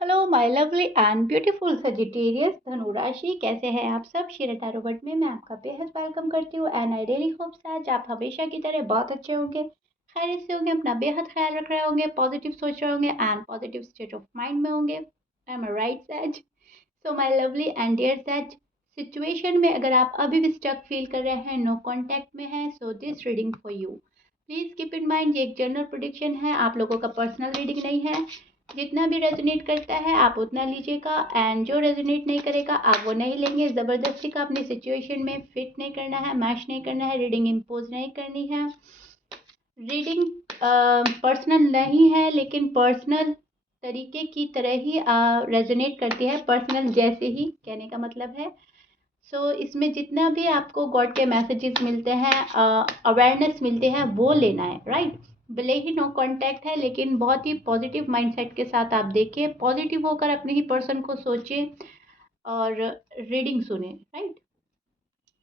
Hello my lovely and beautiful Sagittarius धनु राशि, कैसे हैं आप सब। शीरा टैरो बट में मैं आपका बेहद वेलकम करती हूँ and I really hope that आप हमेशा की तरह बहुत अच्छे होंगे, खैरियत से होंगे, अपना बेहद ख्याल रख रहे होंगे, पॉजिटिव सोच रहे होंगे and positive state of mind में होंगे। I am right sages. So my lovely and dear sages, situation में अगर आप अभी भी स्टक फील कर रहे हैं, नो कॉन्टैक्ट में हैं, so this reading for you. Please keep in mind ये एक जनरल प्रेडिक्शन है, आप लोगों का पर्सनल रीडिंग नहीं है। जितना भी रेजोनेट करता है आप उतना लीजिएगा एंड जो रेजोनेट नहीं करेगा आप वो नहीं लेंगे। ज़बरदस्ती का अपनी सिचुएशन में फिट नहीं करना है, मैच नहीं करना है, रीडिंग इम्पोज नहीं करनी है। रीडिंग पर्सनल नहीं है लेकिन पर्सनल तरीके की तरह ही रेजोनेट करती है, पर्सनल जैसे ही कहने का मतलब है। सो इसमें जितना भी आपको गॉड के मैसेजेस मिलते हैं, अवेयरनेस मिलते हैं, वो लेना है, राइट। भले ही नो कांटेक्ट है लेकिन बहुत ही पॉजिटिव माइंडसेट के साथ आप देखिए, पॉजिटिव होकर अपने ही पर्सन को सोचें और रीडिंग सुने, राइट।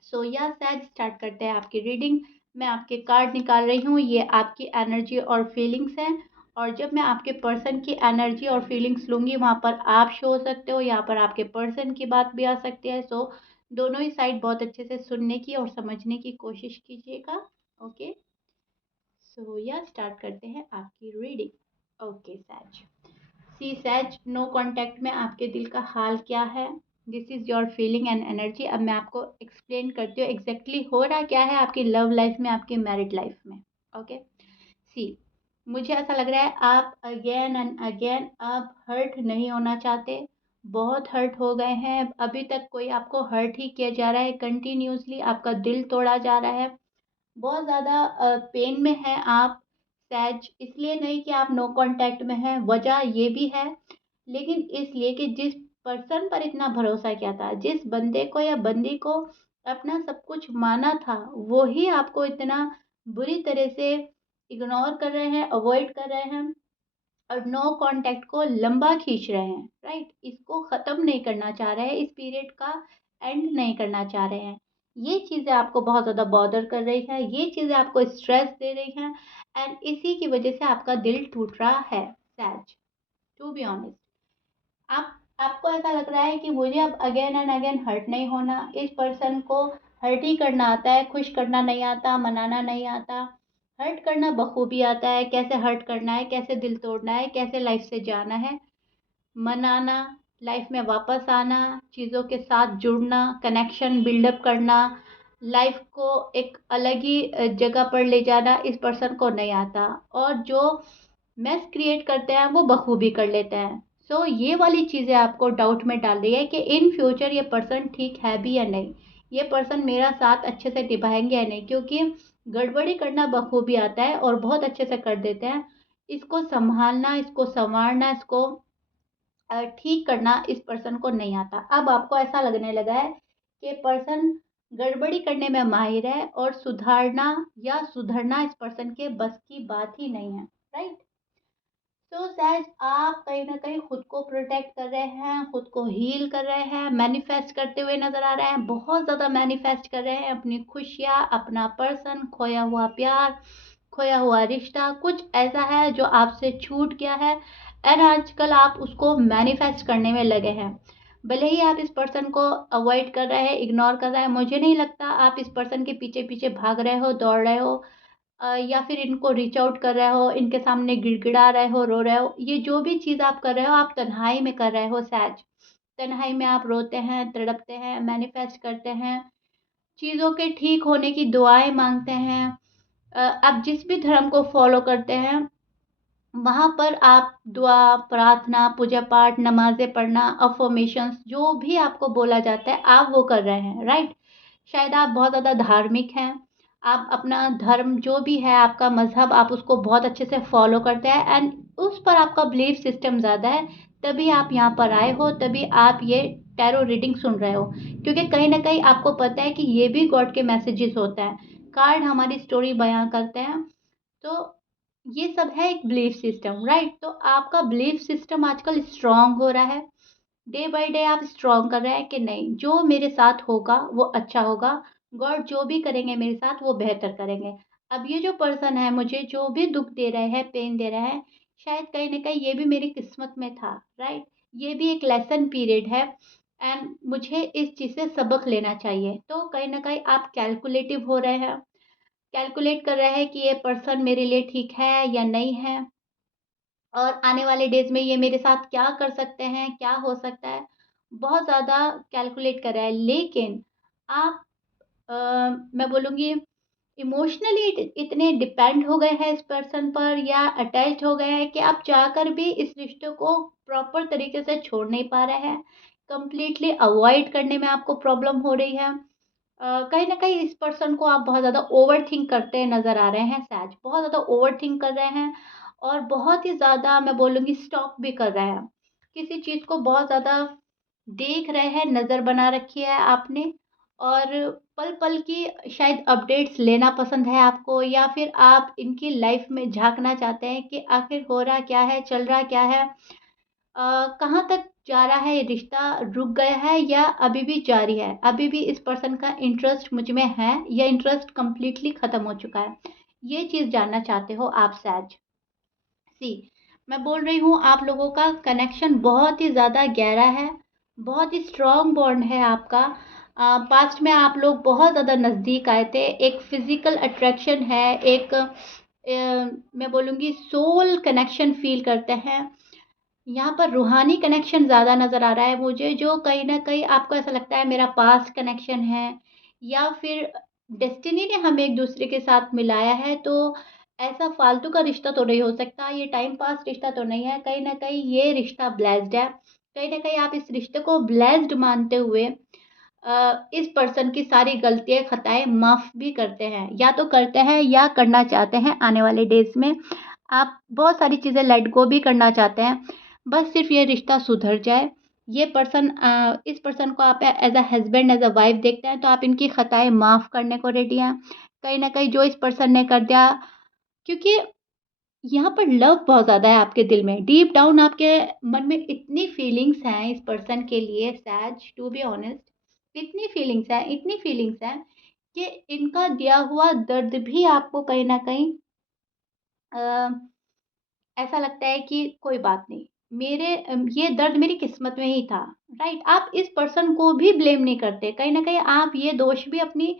सो या शायद स्टार्ट करते हैं आपकी रीडिंग। मैं आपके कार्ड निकाल रही हूँ, ये आपकी एनर्जी और फीलिंग्स हैं। और जब मैं आपके पर्सन की एनर्जी और फीलिंग्स लूँगी वहाँ पर आप शो हो सकते हो, यहाँ पर आपके पर्सन की बात भी आ सकती है। सो दोनों ही साइड बहुत अच्छे से सुनने की और समझने की कोशिश कीजिएगा। ओके, सो या स्टार्ट करते हैं आपकी रीडिंग। ओके सैज, सी सैज, नो कांटेक्ट में आपके दिल का हाल क्या है। This is your feeling and energy. अब मैं आपको एक्सप्लेन करती हूँ एग्जैक्टली हो रहा क्या है आपकी लव लाइफ में, आपकी मैरिड लाइफ में। ओके, सी, मुझे ऐसा लग रहा है आप अगेन एंड अगेन अब हर्ट नहीं होना चाहते। बहुत हर्ट हो गए हैं, अभी तक कोई आपको हर्ट ही किया जा रहा है, कंटिन्यूसली आपका दिल तोड़ा जा रहा है, बहुत ज़्यादा पेन में हैं आप। सैज इसलिए नहीं कि आप नो कांटेक्ट में हैं, वजह ये भी है, लेकिन इसलिए कि जिस पर्सन पर इतना भरोसा किया था, जिस बंदे को या बंदी को अपना सब कुछ माना था, वो ही आपको इतना बुरी तरह से इग्नोर कर रहे हैं, अवॉइड कर रहे हैं और नो कांटेक्ट को लंबा खींच रहे हैं, राइट। इसको ख़त्म नहीं करना चाह रहे हैं, इस पीरियड का एंड नहीं करना चाह रहे हैं। ये चीज़ें आपको बहुत ज़्यादा बॉदर कर रही हैं, ये चीज़ें आपको स्ट्रेस दे रही हैं एंड इसी की वजह से आपका दिल टूट रहा है सैज। टू बी ऑनेस्ट, आपको ऐसा लग रहा है कि मुझे अब अगेन एंड अगेन हर्ट नहीं होना, इस पर्सन को हर्ट ही करना आता है, खुश करना नहीं आता, मनाना नहीं आता। हर्ट करना बखूबी आता है, कैसे हर्ट करना है, कैसे दिल तोड़ना है, कैसे लाइफ से जाना है, मनाना, लाइफ में वापस आना, चीज़ों के साथ जुड़ना, कनेक्शन बिल्डअप करना, लाइफ को एक अलग ही जगह पर ले जाना, इस पर्सन को नहीं आता। और जो मेस क्रिएट करते हैं वो बखूबी कर लेते हैं। सो ये वाली चीज़ें आपको डाउट में डाल रही है कि इन फ्यूचर ये पर्सन ठीक है भी या नहीं, ये पर्सन मेरा साथ अच्छे से निभाएंगे या नहीं, क्योंकि गड़बड़ी करना बखूबी आता है और बहुत अच्छे से कर देते हैं। इसको संभालना, इसको संवारना, इसको ठीक करना इस पर्सन को नहीं आता। अब आपको ऐसा लगने लगा है कि पर्सन गड़बड़ी करने में माहिर है और सुधारना या सुधरना इस पर्सन के बस की बात ही नहीं है, राइट। सो सैज आप कहीं ना कहीं खुद को प्रोटेक्ट कर रहे हैं, खुद को हील कर रहे हैं, मैनिफेस्ट करते हुए नजर आ रहे हैं, बहुत ज़्यादा मैनिफेस्ट कर रहे हैं अपनी खुशियाँ, अपना पर्सन, खोया हुआ प्यार, खोया हुआ रिश्ता, कुछ ऐसा है जो आपसे छूट गया है एंड आजकल आप उसको मैनिफेस्ट करने में लगे हैं। भले ही आप इस पर्सन को अवॉइड कर रहे हैं, इग्नोर कर रहे हैं, मुझे नहीं लगता आप इस पर्सन के पीछे पीछे भाग रहे हो, दौड़ रहे हो, या फिर इनको रीच आउट कर रहे हो, इनके सामने गिड़गिड़ा रहे हो, रो रहे हो। ये जो भी चीज़ आप कर रहे हो आप तन्हाई में कर रहे हो सैज। तन्हाई में आप रोते हैं, तड़पते हैं, मैनिफेस्ट करते हैं, चीज़ों के ठीक होने की दुआएं मांगते हैं। आप जिस भी धर्म को फॉलो करते हैं वहाँ पर आप दुआ, प्रार्थना, पूजा पाठ, नमाज़ें पढ़ना, अफ़र्मेशंस जो भी आपको बोला जाता है आप वो कर रहे हैं, राइट। शायद आप बहुत ज़्यादा धार्मिक हैं, आप अपना धर्म जो भी है, आपका मज़हब, आप उसको बहुत अच्छे से फ़ॉलो करते हैं एंड उस पर आपका बिलीफ सिस्टम ज़्यादा है, तभी आप यहाँ पर आए हो, तभी आप ये टैरो रीडिंग सुन रहे हो। क्योंकि कहीं न कहीं आपको पता है कि ये भी गॉड के मैसेजेस होते हैं, कार्ड हमारी स्टोरी बयाँ करते हैं। तो ये सब है एक बिलीफ सिस्टम, राइट। तो आपका बिलीफ सिस्टम आजकल स्ट्रांग हो रहा है, डे बाय डे आप स्ट्रांग कर रहे हैं कि नहीं, जो मेरे साथ होगा वो अच्छा होगा, गॉड जो भी करेंगे मेरे साथ वो बेहतर करेंगे। अब ये जो पर्सन है मुझे जो भी दुख दे रहे हैं, पेन दे रहे हैं, शायद कहीं ना कहीं ये भी मेरी किस्मत में था, राइट। ये भी एक लेसन पीरियड है एंड मुझे इस चीज़ से सबक लेना चाहिए। तो कहीं न कहीं आप कैलकुलेटिव हो रहे हैं, कैलकुलेट कर रहे हैं कि ये पर्सन मेरे लिए ठीक है या नहीं है और आने वाले डेज़ में ये मेरे साथ क्या कर सकते हैं, क्या हो सकता है, बहुत ज़्यादा कैलकुलेट कर रहे हैं। लेकिन आप अ, मैं बोलूँगी इमोशनली इतने डिपेंड हो गए हैं इस पर्सन पर या अटैच्ड हो गए हैं कि आप चाहकर भी इस रिश्ते को प्रॉपर तरीके से छोड़ नहीं पा रहे हैं। कंप्लीटली अवॉइड करने में आपको प्रॉब्लम हो रही है। कहीं न कहीं इस पर्सन को आप बहुत ज़्यादा ओवरथिंक करते नज़र आ रहे हैं शायद, बहुत ज़्यादा ओवरथिंक कर रहे हैं और बहुत ही ज़्यादा मैं बोलूँगी स्टॉक भी कर रहे हैं। किसी चीज़ को बहुत ज़्यादा देख रहे हैं, नज़र बना रखी है आपने और पल-पल की शायद अपडेट्स लेना पसंद है आपको या फिर आप इनकी लाइफ़ में झाँकना चाहते हैं कि आखिर हो रहा क्या है, चल रहा क्या है? कहाँ तक जा रहा है ये रिश्ता, रुक गया है या अभी भी जारी है? अभी भी इस पर्सन का इंटरेस्ट मुझ में है या इंटरेस्ट कंप्लीटली खत्म हो चुका है? ये चीज़ जानना चाहते हो आप शायद। सी मैं बोल रही हूँ आप लोगों का कनेक्शन बहुत ही ज़्यादा गहरा है, बहुत ही स्ट्रॉन्ग बॉन्ड है आपका। पास्ट में आप लोग बहुत ज़्यादा नज़दीक आए थे, एक फिज़िकल अट्रैक्शन है, एक मैं बोलूँगी सोल कनेक्शन फ़ील करते हैं। यहाँ पर रूहानी कनेक्शन ज़्यादा नज़र आ रहा है मुझे, जो कहीं न कहीं आपको ऐसा लगता है मेरा पास्ट कनेक्शन है या फिर डेस्टिनी ने हमें एक-दूसरे के साथ मिलाया है, तो ऐसा फ़ालतू का रिश्ता तो नहीं हो सकता, ये टाइम पास रिश्ता तो नहीं है, कहीं न कहीं ये रिश्ता ब्लेस्ड है। कहीं न कहीं आप इस रिश्ते को ब्लेस्ड मानते हुए इस पर्सन की सारी गलतियाँ, खताएँ माफ़ भी करते हैं, या तो करते हैं या करना चाहते हैं आने वाले डेज़ में। आप बहुत सारी चीज़ें लेट गो भी करना चाहते हैं, बस सिर्फ़ ये रिश्ता सुधर जाए। ये पर्सन इस पर्सन को आप as a husband, as a wife देखते हैं, तो आप इनकी खताएँ माफ़ करने को रेडी हैं। कहीं न कहीं जो इस पर्सन ने कर दिया क्योंकि यहाँ पर लव बहुत ज़्यादा है आपके दिल में, डीप डाउन आपके मन में इतनी फीलिंग्स हैं इस पर्सन के लिए सैज टू बी ऑनेस्ट इतनी फीलिंग्स हैं कि इनका दिया हुआ दर्द भी आपको कहीं न कहीं अ, ऐसा लगता है कि कोई बात नहीं, ये दर्द मेरी किस्मत में ही था, राइट? आप इस पर्सन को भी ब्लेम नहीं करते, कहीं न कहीं आप ये दोष भी अपनी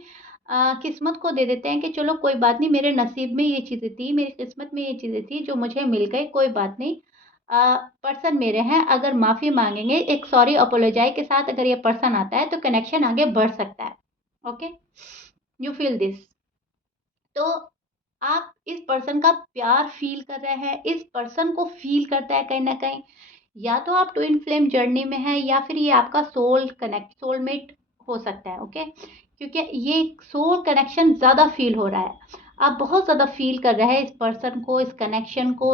किस्मत को दे देते हैं कि चलो कोई बात नहीं, मेरे नसीब में ये चीज़ें थी, मेरी किस्मत में ये चीज़ें थी जो मुझे मिल गई, कोई बात नहीं। पर्सन मेरे हैं, अगर माफ़ी माँगेंगे, एक सॉरी अपोलोजाइज़ के साथ अगर ये पर्सन आता है, तो कनेक्शन आगे बढ़ सकता है, ओके? You feel this. तो आप इस पर्सन का प्यार फ़ील कर रहे हैं, इस पर्सन को फ़ील करता है कहीं न कहीं। या तो आप ट्विन फ्लेम जर्नी में हैं या फिर ये आपका सोलमेट हो सकता है, ओके? क्योंकि ये सोल कनेक्शन ज़्यादा फ़ील हो रहा है। आप बहुत ज़्यादा फ़ील कर रहे हैं इस पर्सन को, इस कनेक्शन को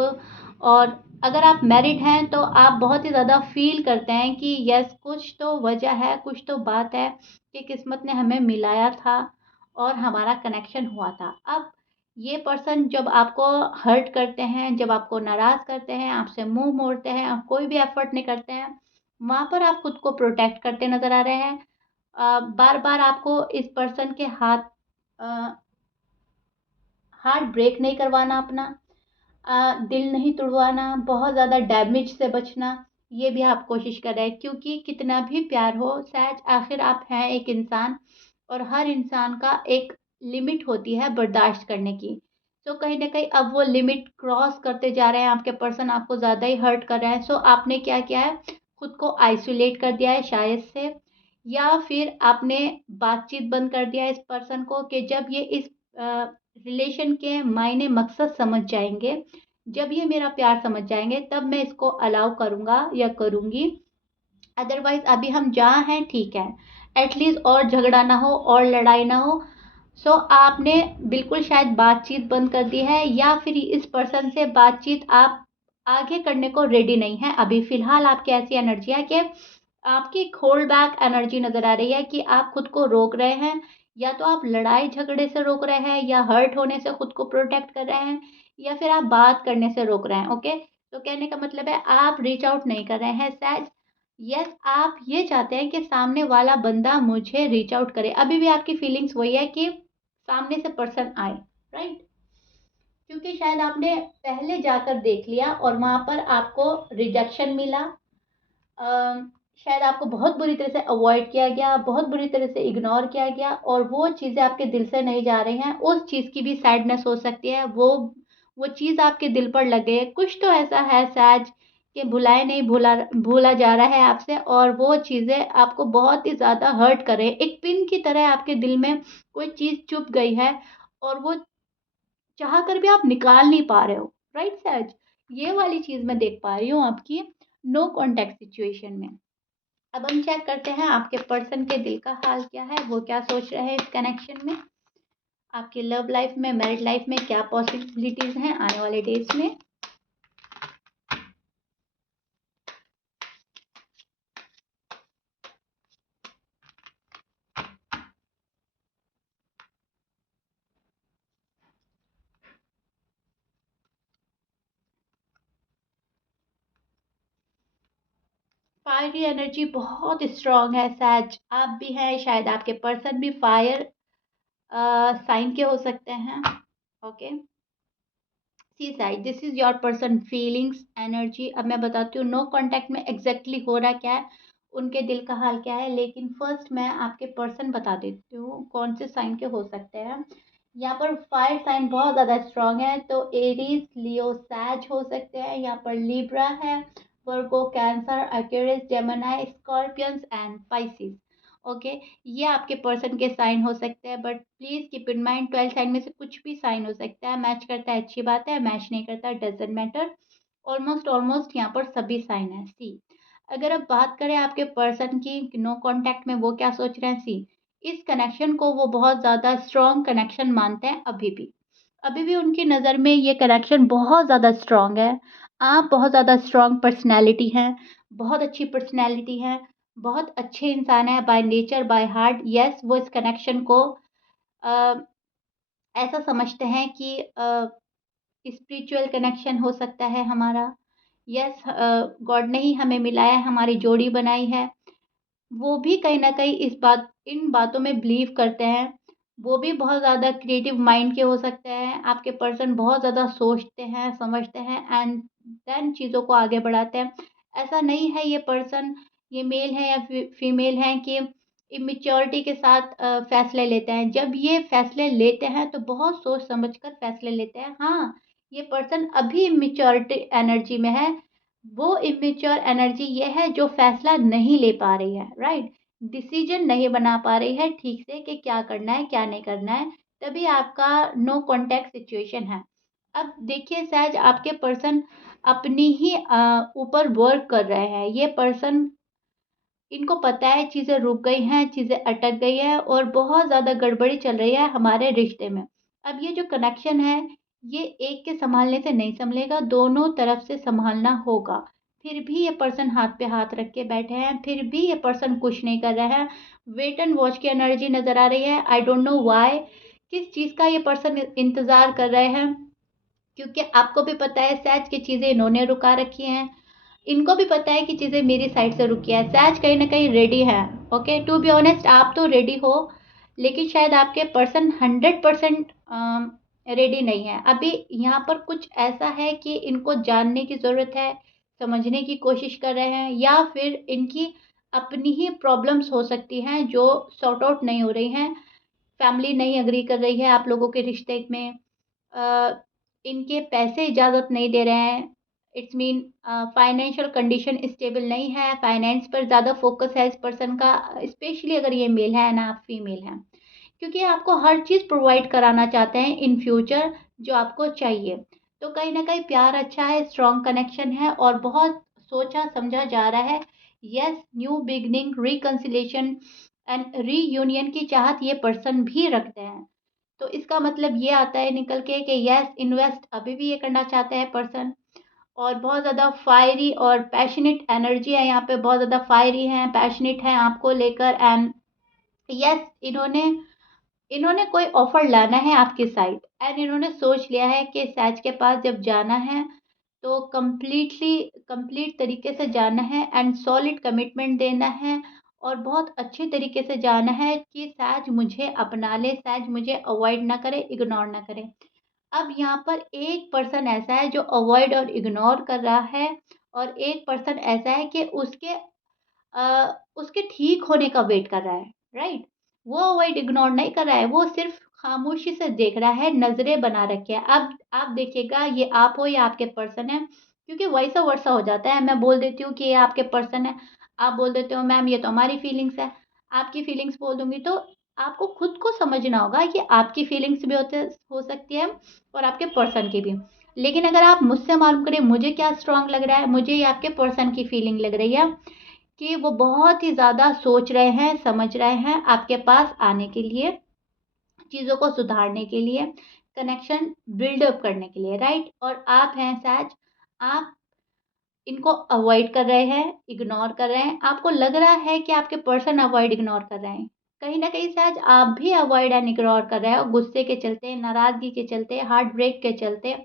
और अगर आप मैरिड हैं तो आप बहुत ही ज़्यादा फ़ील करते हैं कि यस कुछ तो वजह है, कुछ तो बात है कि किस्मत ने हमें मिलाया था और हमारा कनेक्शन हुआ था। अब ये पर्सन जब आपको हर्ट करते हैं, जब आपको नाराज़ करते हैं, आपसे मुँह मोड़ते हैं, आप कोई भी एफ़र्ट नहीं करते हैं, वहाँ पर आप खुद को प्रोटेक्ट करते नज़र आ रहे हैं। बार-बार आपको इस पर्सन के अ, हार्ट ब्रेक नहीं करवाना अपना, दिल नहीं तोड़वाना, बहुत ज़्यादा डैमेज से बचना, ये भी आप कोशिश कर रहे हैं क्योंकि कितना भी प्यार हो, सहज आखिर आप हैं एक इंसान और हर इंसान का एक लिमिट होती है बर्दाश्त करने की। तो कहीं न कहीं अब वो लिमिट क्रॉस करते जा रहे हैं, आपके पर्सन आपको ज़्यादा ही हर्ट कर रहे हैं। सो आपने क्या किया है, खुद को आइसोलेट कर दिया है शायद से या फिर आपने बातचीत बंद कर दिया है इस पर्सन को कि जब ये इस रिलेशन के मायने मकसद समझ जाएँगे, जब ये मेरा प्यार समझ जाएँगे, तब मैं इसको अलाउ करूँगा या करूँगी। अदरवाइज़ अभी हम जहाँ हैं ठीक है। एटलीस्ट और झगड़ा ना हो और लड़ाई ना हो। सो आपने बिल्कुल शायद बातचीत बंद कर दी है या फिर इस पर्सन से बातचीत आप आगे करने को रेडी नहीं हैं। अभी फ़िलहाल आपकी ऐसी एनर्जी है कि आपकी एक होल्ड बैक एनर्जी नज़र आ रही है कि आप खुद को रोक रहे हैं। या तो आप लड़ाई झगड़े से रोक रहे हैं या हर्ट होने से खुद को प्रोटेक्ट कर रहे हैं या फिर आप बात करने से रोक रहे हैं, ओके? तो कहने का मतलब है आप रीच आउट नहीं कर रहे हैं शायद यस आप ये चाहते हैं कि सामने वाला बंदा मुझे रीच आउट करे। अभी भी आपकी फीलिंग्स वही है कि सामने से पर्सन आए, राइट? क्योंकि शायद आपने पहले जाकर देख लिया और वहाँ पर आपको रिजेक्शन मिला अम, शायद आपको बहुत बुरी तरह से अवॉइड किया गया, बहुत बुरी तरह से इग्नोर किया गया और वो चीज़ें आपके दिल से नहीं जा रही हैं, उस चीज़ की भी सैडनेस हो सकती है। वो चीज़ आपके दिल पर लग गई है। कुछ तो ऐसा है सैड कि भुलाए नहीं भूला भूला जा रहा है आपसे और वो चीज़ें आपको बहुत ही ज़्यादा हर्ट कर रही हैं। एक पिन की तरह आपके दिल में कोई चीज़ चुभ गई है और वो चाह कर भी आप निकाल नहीं पा रहे हो, राइट सैज? ये वाली चीज़ मैं देख पा रही हूँ आपकी नो कॉन्टैक्ट सिचुएशन में। अब हम चेक करते हैं आपके पर्सन के दिल का हाल क्या है, वो क्या सोच रहे हैं इस कनेक्शन में। आपकी लव लाइफ में, मैरिड लाइफ में क्या पॉसिबिलिटीज़ हैं आने वाले डेज़ में। फायरी एनर्जी बहुत स्ट्रांग है सैज, आप भी हैं, शायद आपके पर्सन भी फायर साइन के हो सकते हैं। Okay, see side this is your person feelings energy. अब मैं बताती हूँ नो कांटेक्ट में एग्जैक्टली हो रहा क्या है, उनके दिल का हाल क्या है, लेकिन फर्स्ट मैं आपके पर्सन बता देती हूँ कौन से साइन के हो सकते हैं। यहाँ पर फायर साइन बहुत ज़्यादा स्ट्रांग है, तो एरीज, लियो, सैज हो सकते हैं। यहाँ पर लिब्रा है, Virgo, Cancer, Aquarius, Gemini, Scorpions and Pisces. Okay, ये आपके पर्सन के साइन हो सकते हैं, but please keep in mind 12 sign में से कुछ भी साइन हो सकता है। मैच करता है अच्छी बात है, मैच नहीं करता डजेंट मैटर। ऑलमोस्ट ऑलमोस्ट यहाँ पर सभी साइन है। सी, अगर अब बात करें आपके पर्सन की नो कांटेक्ट में वो क्या सोच रहे हैं, सी, इस कनेक्शन को वो बहुत ज़्यादा स्ट्रॉन्ग कनेक्शन मानते हैं अभी भी। अभी भी उनकी नज़र में ये कनेक्शन बहुत ज़्यादा स्ट्रॉन्ग है। आप बहुत ज़्यादा स्ट्रॉन्ग पर्सनैलिटी हैं, बहुत अच्छी पर्सनैलिटी है, बहुत अच्छे इंसान हैं by nature, by heart. Yes, वो इस कनेक्शन को अ, ऐसा समझते हैं कि स्पिरिचुअल कनेक्शन हो सकता है हमारा। यस, गॉड ने ही हमें मिलाया है, हमारी जोड़ी बनाई है। वो भी कहीं न कहीं इस बात इन बातों में बिलीव करते हैं। वो भी बहुत ज़्यादा क्रिएटिव माइंड के हो सकते हैं। आपके पर्सन बहुत ज़्यादा सोचते हैं, समझते हैं एंड देन चीज़ों को आगे बढ़ाते हैं। ऐसा नहीं है ये पर्सन, ये मेल है या फीमेल हैं कि इमैच्योरिटी के साथ फैसले लेते हैं। जब ये फैसले लेते हैं तो बहुत सोच समझ कर फैसले लेते हैं। हाँ, ये पर्सन अभी इमैच्योरिटी एनर्जी में है। वो इमेच्योर एनर्जी ये है जो फैसला नहीं ले पा रही है, राइट? डिसीजन नहीं बना पा रही है ठीक से कि क्या करना है, क्या नहीं करना है, तभी आपका नो कॉन्टैक्ट सिचुएशन है। अब देखिए सहज, आपके पर्सन अपनी ही ऊपर वर्क कर रहे हैं। ये पर्सन, इनको पता है चीज़ें रुक गई हैं, चीज़ें अटक गई हैं और बहुत ज़्यादा गड़बड़ी चल रही है हमारे रिश्ते में। अब ये जो कनेक्शन है, ये एक के सँभालने से नहीं सँभलेगा, दोनों तरफ से सँभालना होगा। फिर भी ये पर्सन हाथ पे हाथ रख के बैठे हैं, फिर भी ये पर्सन कुछ नहीं कर रहा है। वेट एंड वॉच की एनर्जी नज़र आ रही है। आई डोंट नो व्हाई, किस चीज़ का ये पर्सन इंतज़ार कर रहे हैं, क्योंकि आपको भी पता है सहज की चीज़ें इन्होंने रुका रखी हैं। इनको भी पता है कि चीज़ें मेरी साइड से रुकी है। सहज कहीं न कहीं रेडी है। ओके, टू बी ऑनेस्ट आप तो रेडी हो, लेकिन शायद आपके पर्सन 100% रेडी नहीं है। अभी यहाँ पर कुछ ऐसा है कि इनको जानने की ज़रूरत है, समझने की कोशिश कर रहे हैं, या फिर इनकी अपनी ही प्रॉब्लम्स हो सकती हैं जो सॉर्ट आउट नहीं हो रही हैं। फैमिली नहीं एग्री कर रही है आप लोगों के रिश्ते में। अ, इनके पैसे इजाज़त नहीं दे रहे हैं। It's mean financial condition stable नहीं है, फाइनेंस पर ज़्यादा फोकस है इस पर्सन का, स्पेशली अगर ये मेल है ना आप फीमेल हैं, क्योंकि ये आपको हर चीज़ प्रोवाइड कराना चाहते हैं इन फ्यूचर जो आपको चाहिए। तो कहीं न कहीं प्यार अच्छा है, स्ट्रॉन्ग कनेक्शन है और बहुत सोचा समझा जा रहा है। Yes, new beginning, reconciliation and reunion की चाहत ये पर्सन भी रखते हैं। तो इसका मतलब ये आता है निकल के कि यस, इन्वेस्ट अभी भी ये करना चाहते हैं पर्सन। और बहुत ज़्यादा फायरी और पैशनेट एनर्जी है यहाँ पे, बहुत ज़्यादा फायरी हैं, पैशनेट हैं आपको लेकर एंड यस, इन्होंने इन्होंने कोई ऑफर लाना है आपकी साइड एंड इन्होंने सोच लिया है कि सैज के पास जब जाना है तो कंप्लीट तरीके से जाना है एंड सॉलिड कमिटमेंट देना है और बहुत अच्छे तरीके से जाना है कि सैज मुझे अपना ले, सैज मुझे अवॉइड ना करे, इग्नोर ना करे। अब यहाँ पर एक पर्सन ऐसा है जो अवॉइड और इग्नोर कर रहा है और एक पर्सन ऐसा है कि उसके ठीक होने का वेट कर रहा है, राइट? वो अवॉइड इग्नोर नहीं कर रहा है, वो सिर्फ़ खामोशी से देख रहा है, नज़रें बना रखी है। अब आप देखिएगा ये आप हो या आपके पर्सन है, क्योंकि वैसा वर्सा हो जाता है। मैं बोल देती हूँ कि ये आपके पर्सन है, आप बोल देते हो मैम ये तो हमारी फीलिंग्स है, आपकी फीलिंग्स बोल दूँगी तो आपको खुद को समझना होगा कि आपकी फीलिंग्स भी होते हो सकती है और आपके पर्सन की भी। लेकिन अगर आप मुझसे मालूम करें मुझे क्या स्ट्रॉन्ग लग रहा है, मुझे ये आपके पर्सन की फीलिंग लग रही है कि वो बहुत ही ज़्यादा सोच रहे हैं, समझ रहे हैं आपके पास आने के लिए, चीज़ों को सुधारने के लिए, कनेक्शन बिल्डअप करने के लिए, राइट? और आप हैं सहज, आप इनको अवॉइड कर रहे हैं, इग्नोर कर रहे हैं, आपको लग रहा है कि आपके पर्सन अवॉइड इग्नोर कर रहे हैं। कहीं न कहीं शायद आप भी अवॉइड एंड इग्नोर कर रहे हो गुस्से के चलते, नाराज़गी के चलते, हार्ट ब्रेक के चलते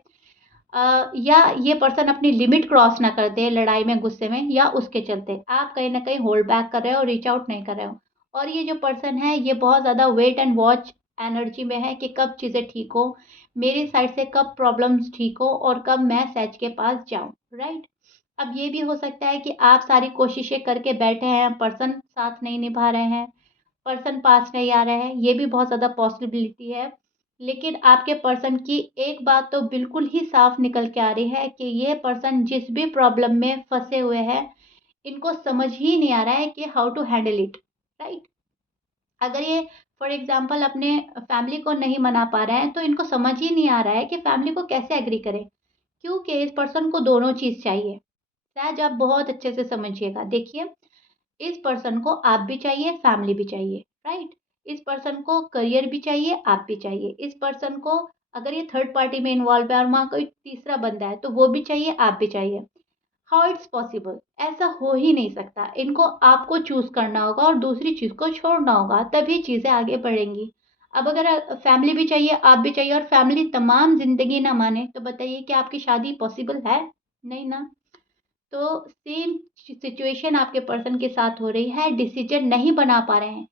या ये पर्सन अपनी लिमिट क्रॉस ना कर दे लड़ाई में, गुस्से में या उसके चलते। आप कहीं न कहीं होल्ड बैक कर रहे हो, रीच आउट नहीं कर रहे हो। और ये जो पर्सन है, ये बहुत ज़्यादा वेट एंड वॉच एनर्जी में है कि कब चीज़ें ठीक हो, मेरी साइड से कब प्रॉब्लम्स ठीक हो और कब मैं सच के पास जाऊँ, राइट? अब ये भी हो सकता है कि आप सारी कोशिशें करके बैठे हैं, पर्सन साथ नहीं निभा रहे हैं, पर्सन पास नहीं आ रहे हैं, ये भी बहुत ज़्यादा पॉसिबिलिटी है। लेकिन आपके पर्सन की एक बात तो बिल्कुल ही साफ निकल के आ रही है कि ये पर्सन जिस भी प्रॉब्लम में फँसे हुए हैं, इनको समझ ही नहीं आ रहा है कि how to handle it, right? अगर ये फॉर एग्ज़ाम्पल अपने फैमिली को नहीं मना पा रहे हैं, तो इनको समझ ही नहीं आ रहा है कि फैमिली को कैसे एग्री करें, क्योंकि इस पर्सन को दोनों चीज़ चाहिए। शायद आप बहुत अच्छे से समझिएगा। देखिए, इस पर्सन को आप भी चाहिए, फैमिली भी चाहिए, राइट? इस पर्सन को करियर भी चाहिए, आप भी चाहिए। इस पर्सन को अगर ये थर्ड पार्टी में इन्वॉल्व है और वहाँ कोई तीसरा बंदा है, तो वो भी चाहिए, आप भी चाहिए। How it's possible? ऐसा हो ही नहीं सकता। इनको आपको चूज़ करना होगा और दूसरी चीज़ को छोड़ना होगा, तभी चीज़ें आगे बढ़ेंगी। अब अगर फैमिली भी चाहिए, आप भी चाहिए और फैमिली तमाम ज़िंदगी ना माने, तो बताइए कि आपकी शादी पॉसिबल है? नहीं ना। तो सेम सिचुएशन आपके पर्सन के साथ हो रही है, डिसीजन नहीं बना पा रहे हैं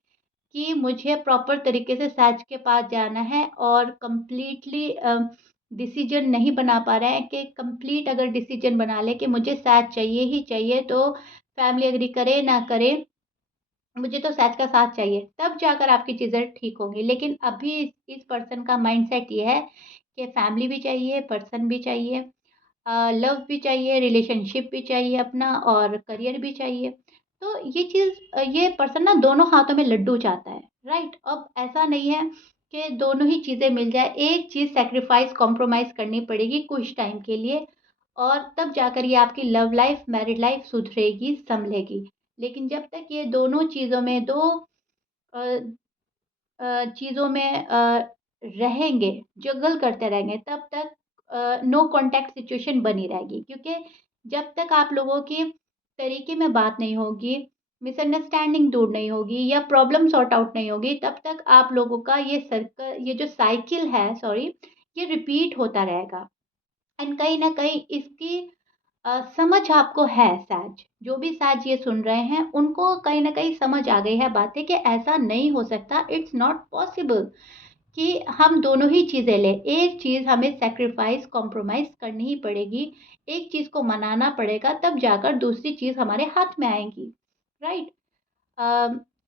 कि मुझे प्रॉपर तरीके से सच के पास जाना है और कंप्लीटली डिसीजन नहीं बना पा रहे हैं कि कंप्लीट अगर डिसीजन बना ले कि मुझे सच चाहिए ही चाहिए, तो फैमिली एग्री करे ना करे, मुझे तो सच का साथ चाहिए, तब जाकर आपकी चीज़ें ठीक होंगी। लेकिन अभी इस पर्सन का माइंडसेट ये है कि फैमिली भी चाहिए, पर्सन भी चाहिए, लव भी चाहिए, रिलेशनशिप भी चाहिए अपना और करियर भी चाहिए। तो ये चीज़ ये पर्सन ना दोनों हाथों में लड्डू चाहता है, राइट? अब ऐसा नहीं है कि दोनों ही चीज़ें मिल जाए, एक चीज़ सैक्रिफाइस, कॉम्प्रोमाइज़ करनी पड़ेगी कुछ टाइम के लिए और तब जाकर ये आपकी लव लाइफ़, मैरिड लाइफ़ सुधरेगी, सँभलेगी। लेकिन जब तक ये दोनों चीज़ों में अ चीज़ों में रहेंगे, जगल करते रहेंगे, तब तक नो कॉन्टैक्ट सिचुएशन बनी रहेगी। क्योंकि जब तक आप लोगों की तरीके में बात नहीं होगी, मिसअंडरस्टैंडिंग दूर नहीं होगी या प्रॉब्लम सॉर्ट आउट नहीं होगी, तब तक आप लोगों का ये जो साइकिल है सॉरी, ये रिपीट होता रहेगा। एंड कहीं न कहीं इसकी समझ आपको है शायद, जो भी शायद ये सुन रहे हैं, उनको कहीं न कहीं समझ आ गई है बातें कि ऐसा नहीं हो सकता, इट्स नॉट पॉसिबल कि हम दोनों ही चीज़ें लें। एक चीज़ हमें सैक्रिफाइस, कॉम्प्रोमाइज़ करनी ही पड़ेगी, एक चीज़ को मनाना पड़ेगा, तब जाकर दूसरी चीज़ हमारे हाथ में आएगी, राइट? अ,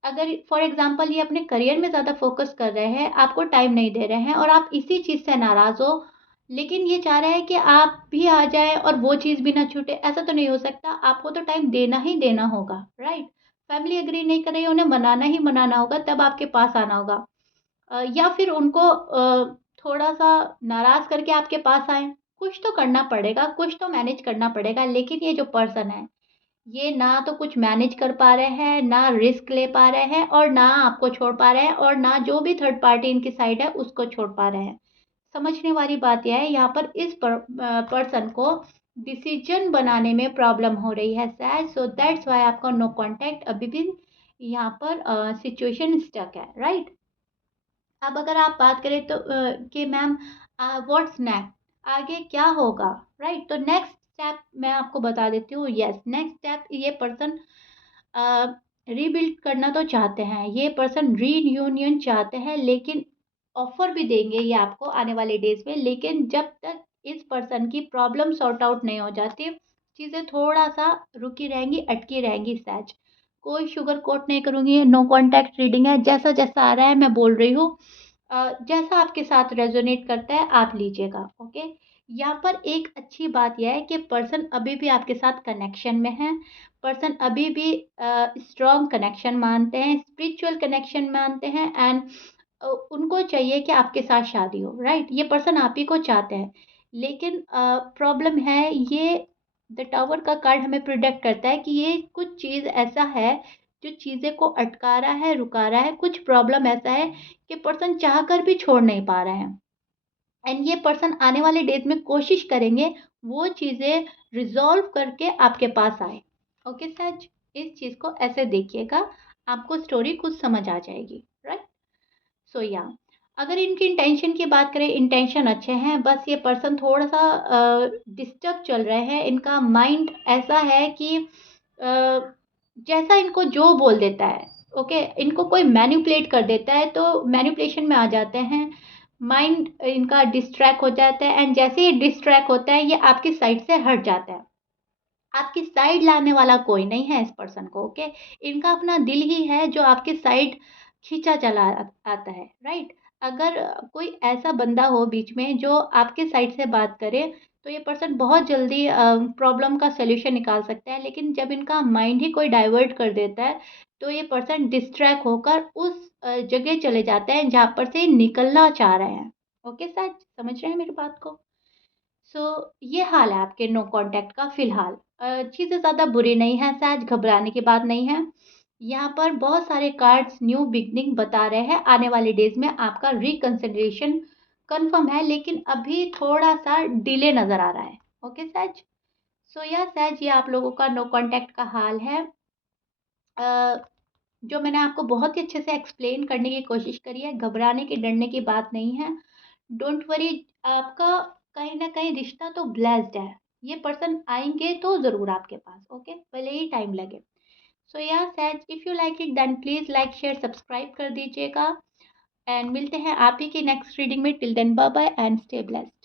अगर फॉर एग्ज़ाम्पल ये अपने करियर में ज़्यादा फ़ोकस कर रहे हैं, आपको टाइम नहीं दे रहे हैं और आप इसी चीज़ से नाराज़ हो, लेकिन ये चाह रहे हैं कि आप भी आ जाएँ और वो चीज़ भी ना छूटे, ऐसा तो नहीं हो सकता। आपको तो टाइम देना ही देना होगा, राइट? फैमिली एग्री नहीं कर रही है, उन्हें मनाना ही मनाना होगा, तब आपके पास आना होगा। या फिर उनको थोड़ा-सा नाराज़ करके आपके पास आएँ। कुछ तो करना पड़ेगा, कुछ तो मैनेज करना पड़ेगा, लेकिन ये जो पर्सन है ये ना तो कुछ मैनेज कर पा रहे हैं, ना रिस्क ले पा रहे हैं और ना आपको छोड़ पा रहे हैं और ना जो भी थर्ड पार्टी इनकी साइड है उसको छोड़ पा रहे हैं। समझने वाली बात ये है यहाँ पर इस पर्सन को डिसीजन बनाने में प्रॉब्लम हो रही है शायद, सो दैट्स व्हाई आपका नो कॉन्टैक्ट अभी भी यहाँ पर सिचुएशन स्टक है, राइट? अब अगर आप बात करें तो कि मैम व्हाट्स नेक्स्ट, आगे क्या होगा, राइट? तो नेक्स्ट स्टेप मैं आपको बता देती हूँ। यस, नेक्स्ट स्टेप ये पर्सन रीबिल्ड करना तो चाहते हैं, ये पर्सन रीयूनियन चाहते हैं, लेकिन ऑफर भी देंगे ये आपको आने वाले डेज में। लेकिन जब तक इस पर्सन की प्रॉब्लम सॉर्ट आउट नहीं हो जाती, चीज़ें थोड़ा-सा रुकी रहेंगी, अटकी रहेंगी सहज। कोई शुगर कोट नहीं करूँगी, नो कॉन्टैक्ट रीडिंग है, जैसा-जैसा आ रहा है मैं बोल रही हूँ। जैसा आपके साथ रेज़ोनेट करता है आप लीजिएगा, ओके? यहाँ पर एक अच्छी बात ये है कि पर्सन अभी भी आपके साथ कनेक्शन में है, पर्सन अभी भी स्ट्रॉन्ग कनेक्शन मानते हैं, स्पिरिचुअल कनेक्शन मानते हैं एंड उनको चाहिए कि आपके साथ शादी हो, राइट? ये पर्सन आप ही को चाहते हैं। लेकिन प्रॉब्लम है ये द टावर का कार्ड हमें प्रिडिक्ट करता है कि ये कुछ चीज़ ऐसा है जो चीज़ें को अटका रहा है, रुका रहा है, कुछ प्रॉब्लम ऐसा है कि पर्सन चाह कर भी छोड़ नहीं पा रहे हैं। एंड ये पर्सन आने वाले डेज़ में कोशिश करेंगे वो चीज़ें रिज़ॉल्व करके आपके पास आए। ओके सच? इस चीज़ को ऐसे देखिएगा, आपको स्टोरी खुद समझ आ जाएगी, राइट? सो या अगर इनकी इंटेंशन की बात करें, इंटेंशन अच्छे हैं, बस ये पर्सन थोड़ा-सा डिस्टर्ब चल रहे हैं। इनका माइंड ऐसा है कि जैसा इनको जो बोल देता है, ओके? इनको कोई मैनिपुलेट कर देता है तो मैनिपुलेशन में आ जाते हैं। माइंड इनका डिस्ट्रैक्ट हो जाता है एंड जैसे ही डिस्ट्रैक्ट होता है, ये आपकी साइड से हट जाता है। आपकी साइड लाने वाला कोई नहीं है इस पर्सन को, ओके? इनका अपना दिल ही है जो आपकी साइड खींचा चला आता है, राइट? अगर कोई ऐसा बंदा हो बीच में जो आपके साइड से बात करे, तो ये पर्सन बहुत जल्दी प्रॉब्लम का सॉल्यूशन निकाल सकता है, लेकिन जब इनका माइंड ही कोई डाइवर्ट कर देता है, तो ये पर्सन डिस्ट्रैक्ट होकर उस जगह चले जाते हैं जहाँ पर से निकलना चाह रहे हैं। ओके सर, समझ रहे हैं मेरी बात को? सो ये हाल है आपके नो कॉन्टैक्ट का फ़िलहाल। चीज़ें ज़्यादा बुरी नहीं हैं, सहज घबराने की बात नहीं है। यहाँ पर बहुत सारे कार्ड्स न्यू बिगिनिंग बता रहे हैं, आने वाले डेज़ में आपका रिकंसिडरेशन कन्फर्म है, लेकिन अभी थोड़ा-सा डिले नज़र आ रहा है। ओके सहज? सो या सहज ये आप लोगों का नो कॉन्टैक्ट का हाल है। जो मैंने आपको बहुत ही अच्छे से एक्सप्लेन करने की कोशिश करी है, घबराने की, डरने की बात नहीं है। डोंट वरी, आपका कहीं न कहीं रिश्ता तो ब्लेस्ड है। ये पर्सन आएँगे तो ज़रूर आपके पास, ओके? भले ही टाइम लगे। सो या such if you like it then please like, share, subscribe कर दीजिएगा एंड मिलते हैं आप ही की नेक्स्ट रीडिंग में। Till then bye bye and stay blessed.